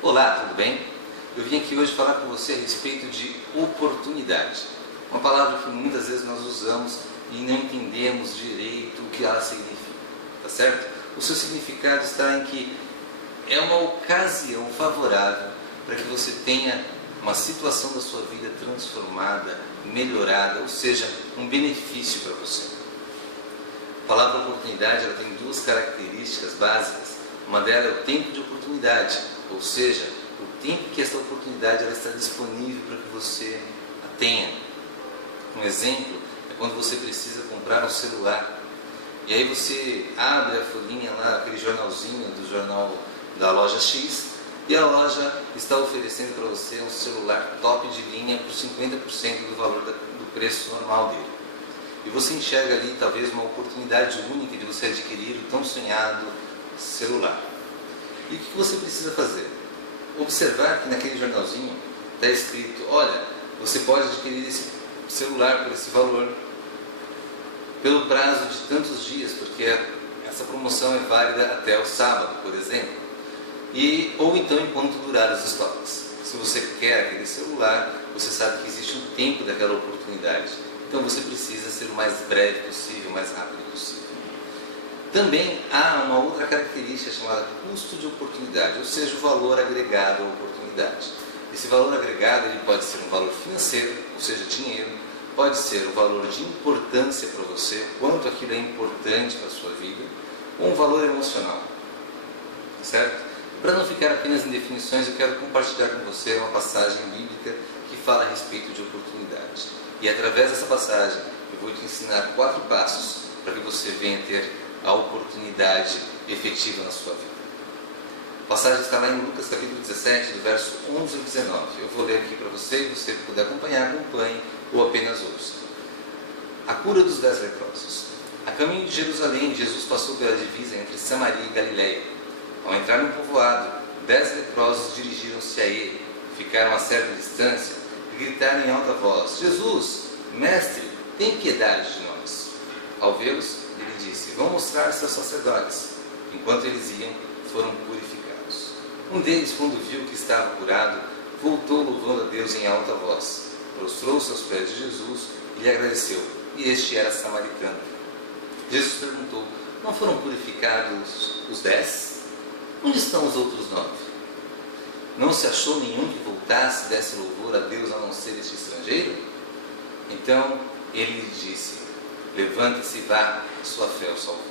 Olá, tudo bem? Eu vim aqui hoje falar com você a respeito de oportunidade. Uma palavra que muitas vezes nós usamos e não entendemos direito o que ela significa, tá certo? O seu significado está em que é uma ocasião favorável para que você tenha uma situação da sua vida transformada, melhorada, ou seja, um benefício para você. A palavra oportunidade ela tem duas características básicas. Uma delas é o tempo de oportunidade, ou seja, o tempo que esta oportunidade ela está disponível para que você a tenha. Um exemplo é quando você precisa comprar um celular. E aí você abre a folhinha lá, aquele jornalzinho do jornal da loja X, e a loja está oferecendo para você um celular top de linha por 50% do valor do preço normal dele. E você enxerga ali talvez uma oportunidade única de você adquirir o tão sonhado celular. E o que você precisa fazer? Observar que naquele jornalzinho está escrito: olha, você pode adquirir esse celular por esse valor pelo prazo de tantos dias, porque essa promoção é válida até o sábado, por exemplo, ou então enquanto durar os estoques. Se você quer aquele celular, você sabe que existe um tempo daquela oportunidade, então você precisa ser o mais breve possível, o mais rápido possível. Também há uma outra característica chamada custo de oportunidade, ou seja, o valor agregado à oportunidade. Esse valor agregado ele pode ser um valor financeiro, ou seja, dinheiro, pode ser um valor de importância para você, quanto aquilo é importante para a sua vida, ou um valor emocional, certo? Para não ficar apenas em definições, eu quero compartilhar com você uma passagem bíblica que fala a respeito de oportunidade. E através dessa passagem, eu vou te ensinar 4 passos para que você venha ter a oportunidade efetiva na sua vida. A passagem está lá em Lucas capítulo 17, do verso 11 ao 19. Eu vou ler aqui para você, e você puder acompanhar, acompanhe ou apenas ouça. A cura dos 10 leprosos. A caminho de Jerusalém, Jesus passou pela divisa entre Samaria e Galiléia. Ao entrar no povoado, 10 leprosos dirigiram-se a ele, ficaram a certa distância e gritaram em alta voz: Jesus, mestre, tem piedade de nós. Ao vê-los, ele disse: vão mostrar-se aos sacerdotes. Enquanto eles iam, foram purificados. Um deles, quando viu que estava curado, voltou louvando a Deus em alta voz. Prostrou-se aos pés de Jesus e lhe agradeceu. E este era samaritano. Jesus perguntou: não foram purificados os 10? Onde estão os outros 9? Não se achou nenhum que voltasse e desse louvor a Deus a não ser este estrangeiro? Então ele lhe disse: levante-se e vá, sua fé o salvou.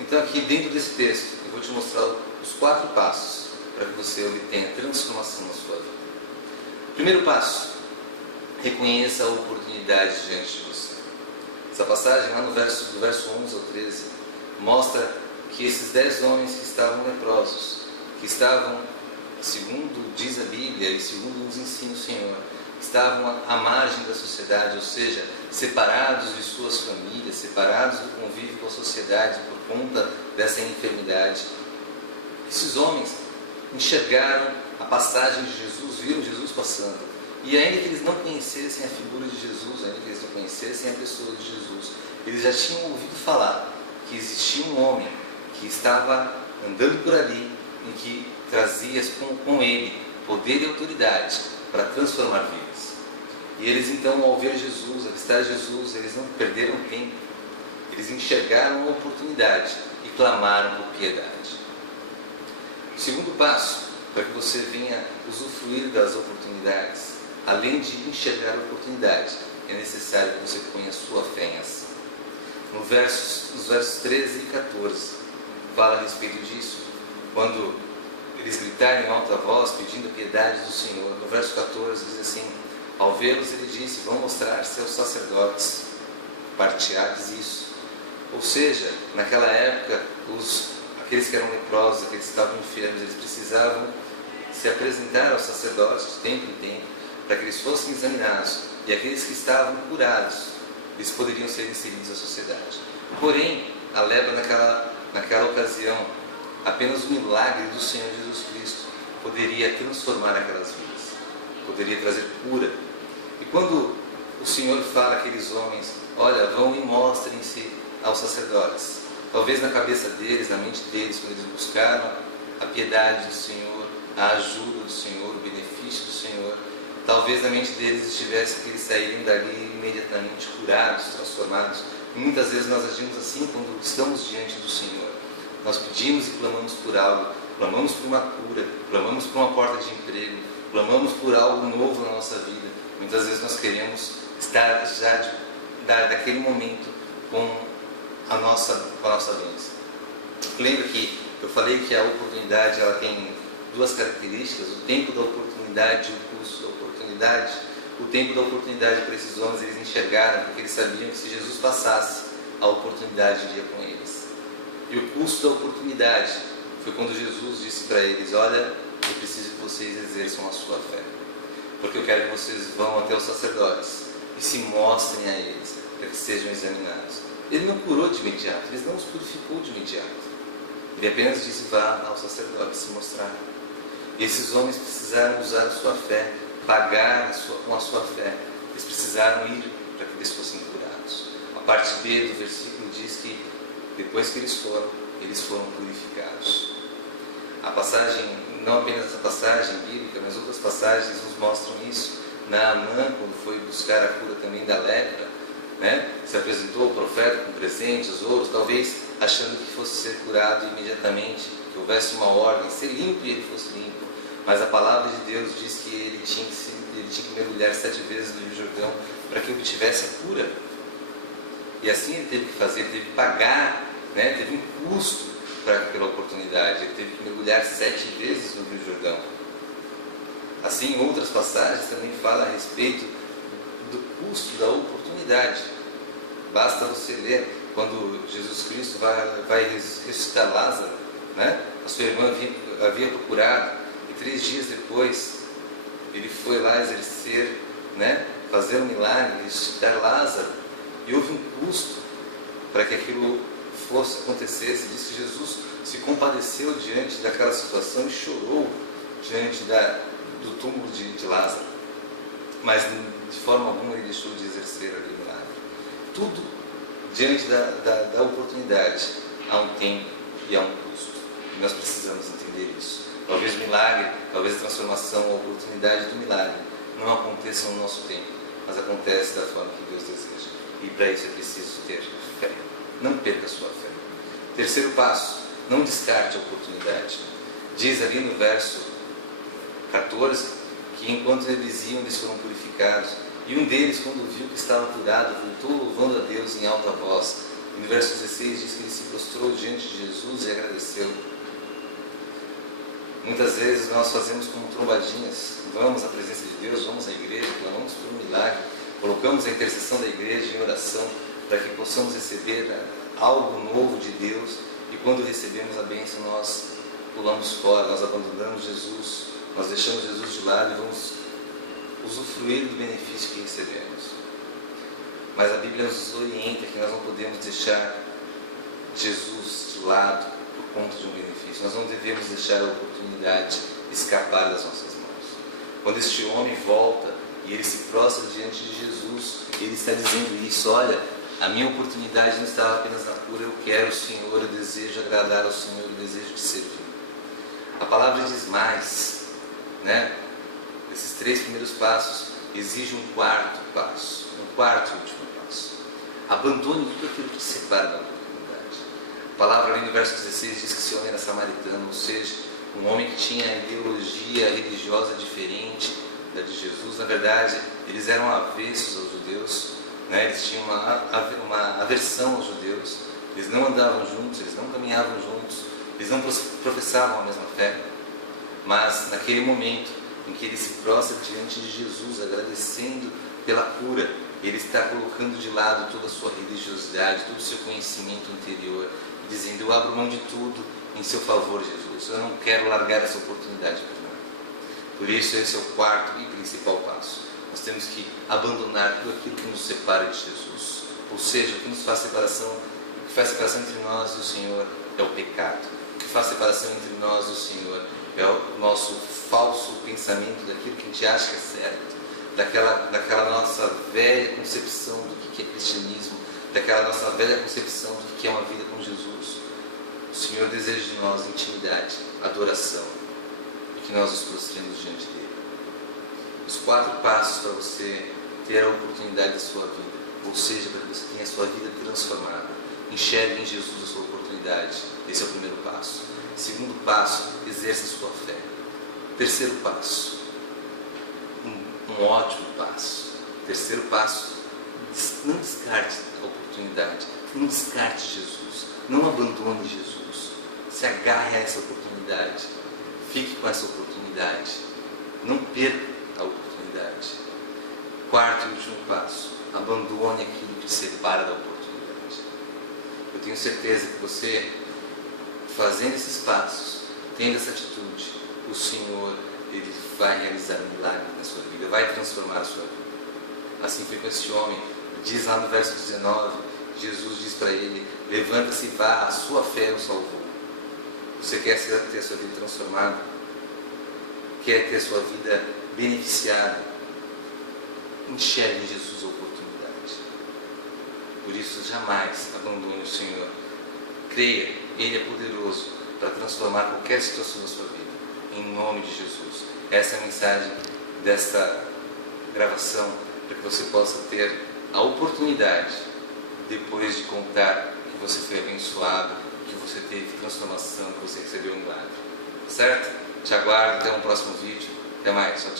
Então aqui dentro desse texto eu vou te mostrar os 4 passos para que você obtenha transformação na sua vida. Primeiro passo: reconheça a oportunidade diante de você. Essa passagem lá do verso 11 ao 13 mostra que esses 10 homens que estavam leprosos, que estavam, segundo diz a Bíblia e segundo nos ensina o Senhor, estavam à margem da sociedade, ou seja, separados de suas famílias, separados do convívio com a sociedade por conta dessa enfermidade. Esses homens enxergaram a passagem de Jesus, viram Jesus passando. E ainda que eles não conhecessem a figura de Jesus, ainda que eles não conhecessem a pessoa de Jesus, eles já tinham ouvido falar que existia um homem que estava andando por ali e que trazia com ele poder e autoridade para transformar vidas. E eles então, ao ver Jesus, avistar Jesus, eles não perderam tempo. Eles enxergaram uma oportunidade e clamaram por piedade. O segundo passo, para que você venha usufruir das oportunidades, além de enxergar a oportunidade, é necessário que você ponha a sua fé em ação. Nos versos 13 e 14, fala a respeito disso. Quando eles gritaram em alta voz, pedindo a piedade do Senhor, no verso 14 diz assim: ao vê-los ele disse: vão mostrar-se aos sacerdotes, partilhar-lhes isso. Ou seja, naquela época, aqueles que eram leprosos, aqueles que estavam enfermos, eles precisavam se apresentar aos sacerdotes de tempo em tempo, para que eles fossem examinados, e aqueles que estavam curados, eles poderiam ser inseridos à sociedade. Porém, a lepra naquela ocasião, apenas o milagre do Senhor Jesus Cristo poderia transformar aquelas vidas, poderia trazer cura. E quando o Senhor fala àqueles homens: olha, vão e mostrem-se aos sacerdotes, talvez na cabeça deles, na mente deles, quando eles buscaram a piedade do Senhor, a ajuda do Senhor, o benefício do Senhor, talvez na mente deles estivesse que eles sairiam dali imediatamente curados, transformados. E muitas vezes nós agimos assim quando estamos diante do Senhor. Nós pedimos e clamamos por algo, clamamos por uma cura, clamamos por uma porta de emprego, clamamos por algo novo na nossa vida. Muitas vezes nós queremos estar já daquele momento com a nossa bênção. Lembra que eu falei que a oportunidade ela tem duas características: o tempo da oportunidade e o custo da oportunidade. O tempo da oportunidade para esses homens eles enxergaram, porque eles sabiam que se Jesus passasse, a oportunidade iria com eles. E o custo da oportunidade foi quando Jesus disse para eles: olha, eu preciso que vocês exerçam a sua fé, porque eu quero que vocês vão até os sacerdotes e se mostrem a eles, para que sejam examinados. Ele não curou de imediato, ele não os purificou de imediato. Ele apenas disse: vá ao sacerdote se mostrar. E esses homens precisaram usar a sua fé, pagar com a sua fé. Eles precisaram ir para que eles fossem curados. A parte B do versículo diz que depois que eles foram purificados. A passagem, não apenas essa passagem bíblica, mas outras passagens nos mostram isso. Naamã, quando foi buscar a cura também da lepra, se apresentou ao profeta com presentes, ouros, talvez achando que fosse ser curado imediatamente, que houvesse uma ordem, ser limpo e ele fosse limpo. Mas a palavra de Deus diz que ele tinha que mergulhar 7 vezes no Rio Jordão para que obtivesse a cura. E assim ele teve que fazer, ele teve que pagar, teve um custo pela oportunidade. Ele teve que mergulhar 7 vezes no Rio Jordão. Assim, outras passagens também falam a respeito do custo da oportunidade. Basta você ler quando Jesus Cristo vai ressuscitar Lázaro, a sua irmã havia procurado, e 3 dias depois ele foi lá exercer, fazer um milagre, ressuscitar Lázaro, e houve um custo para que aquilo acontecesse. Diz que Jesus se compadeceu diante daquela situação e chorou diante do túmulo de Lázaro, mas de forma alguma ele deixou de exercer ali o milagre. Tudo diante da oportunidade há um tempo e há um custo, e nós precisamos entender isso. Talvez o milagre, talvez a transformação, a oportunidade do milagre não aconteça no nosso tempo, mas acontece da forma que Deus deseja, e para isso é preciso ter fé. Não perca a sua fé. Terceiro passo: não descarte a oportunidade. Diz ali no verso 14 que enquanto eles iam, eles foram purificados, e um deles, quando viu que estava curado, voltou louvando a Deus em alta voz. E no verso 16 diz que ele se prostrou diante de Jesus e agradeceu. Muitas vezes nós fazemos como trombadinhas, vamos à presença de Deus, vamos à igreja, clamamos por um milagre, colocamos a intercessão da igreja em oração para que possamos receber algo novo de Deus, e quando recebemos a bênção nós pulamos fora, nós abandonamos Jesus, nós deixamos Jesus de lado e vamos usufruir do benefício que recebemos. Mas a Bíblia nos orienta que nós não podemos deixar Jesus de lado por conta de um benefício. Nós não devemos deixar a oportunidade escapar das nossas mãos. Quando este homem volta e ele se prostra diante de Jesus, ele está dizendo isso: olha, a minha oportunidade não estava apenas na cura, eu quero o Senhor, eu desejo agradar ao Senhor, eu desejo te servir. A palavra diz mais, Esses 3 primeiros passos exigem um 4º passo, um 4º e último passo. Abandone tudo aquilo que te separa da oportunidade. A palavra ali no verso 16 diz que esse homem era samaritano, ou seja, um homem que tinha ideologia religiosa diferente da de Jesus. Na verdade, eles eram avessos aos judeus, eles tinham uma aversão aos judeus, eles não andavam juntos, eles não caminhavam juntos, eles não professavam a mesma fé. Mas naquele momento em que ele se prostra diante de Jesus, agradecendo pela cura, ele está colocando de lado toda a sua religiosidade, todo o seu conhecimento anterior, dizendo: eu abro mão de tudo em seu favor, Jesus, eu não quero largar essa oportunidade por nada. Por isso esse é o 4º e principal passo. Nós temos que abandonar tudo aquilo que nos separa de Jesus, ou seja, o que nos faz separação, o que faz separação entre nós e o Senhor é o pecado. O que faz separação entre nós e o Senhor é o nosso falso pensamento daquilo que a gente acha que é certo, daquela nossa velha concepção do que é cristianismo, daquela nossa velha concepção do que é uma vida com Jesus. O Senhor deseja de nós intimidade, adoração, e que nós nos prostremos diante dele. Os 4 passos para você ter a oportunidade da sua vida, ou seja, para que você tenha a sua vida transformada. Enxergue em Jesus a sua oportunidade. Esse é o primeiro passo. Segundo passo, exerça a sua fé. Terceiro passo, um ótimo passo. Terceiro passo, não descarte a oportunidade. Não descarte Jesus. Não abandone Jesus. Se agarre a essa oportunidade. Fique com essa oportunidade. Não perca a oportunidade. Quarto e último passo, abandone aquilo que te separa da oportunidade. Eu tenho certeza que você, fazendo esses passos, tendo essa atitude, o Senhor, Ele vai realizar um milagre na sua vida, vai transformar a sua vida. Assim foi com esse homem. Diz lá no verso 19, Jesus diz para ele: levanta-se e vá, a sua fé o salvou. Você quer ter a sua vida transformada? Quer ter a sua vida beneficiada? Enxergue em Jesus a oportunidade. Por isso, jamais abandone o Senhor. Creia, Ele é poderoso para transformar qualquer situação da sua vida. Em nome de Jesus. Essa é a mensagem desta gravação, para que você possa ter a oportunidade, depois de contar que você foi abençoado, que você teve transformação, que você recebeu um milagre. Certo? Te aguardo até um próximo vídeo. Até mais. Tchau, tchau.